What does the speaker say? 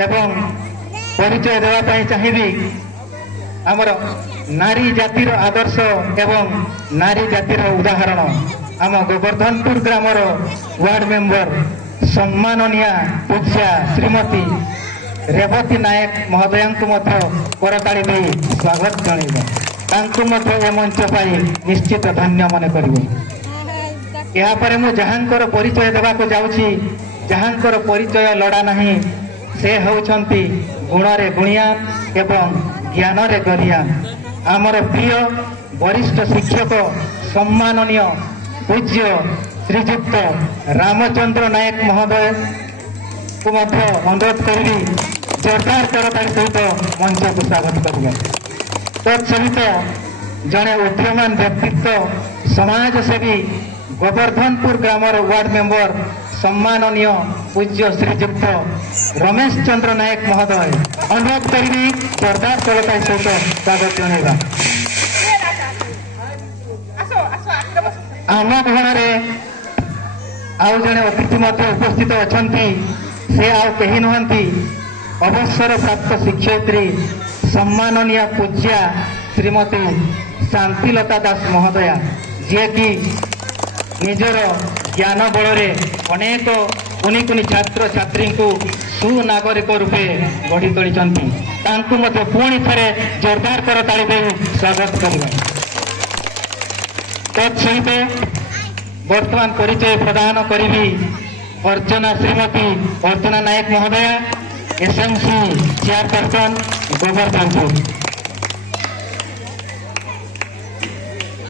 एवं परिचय देवाई चाहिए आमर नारी जातिर आदर्श एवं नारी जातिर उदाहरण आम गोवर्धनपुर ग्रामर वार्ड मेंबर सम्माननीय पूज्या श्रीमती रेवती नायक महोदया करताड़ी दे स्वागत जनइबे मंच पाई निश्चित धन्य मन कर जहांकर परिचय देवा जाऊँगी जहांकर परिचय लड़ा नहीं से होउछंती गुणरे गुणिया एवं ज्ञान रे गरिया आमर प्रिय वरिष्ठ शिक्षक सम्माननीय पूज्य श्रीजुक्त रामचंद्र नायक महोदय को अनुरोध करी जोरदार करताली सहित मंच को स्वागत करेंगे। तत्सहित जड़े उद्यमान व्यक्तित्व समाजसेवी गोवर्धनपुर ग्रामर वार्ड मेंबर सम्माननीय पूज्य श्रीजुक्त रमेश चंद्र नायक महोदय अनुरोध करी जोरदार करताली सहित स्वागत जनइबा। आम भवनरे आउ जड़े अतिथि उपस्थित अच्छा से आउ कहीं नुहंती अवसर प्राप्त शिक्षयित्री सम्माननीय पूज्या श्रीमती शांतिलता दास महोदया जी कि निजर ज्ञान बल अनेक कुनि कुनि छात्र छात्री को सुनागरिक रूपे गढ़ी तोली पुणी थे जोरदार करताली दे स्वागत करेंगे। तत्सहित वर्तमान परिचय प्रदान करी अर्चना श्रीमती अर्चना नायक महोदया एसएमसी चेयरपर्सन गोवर्धनपुर।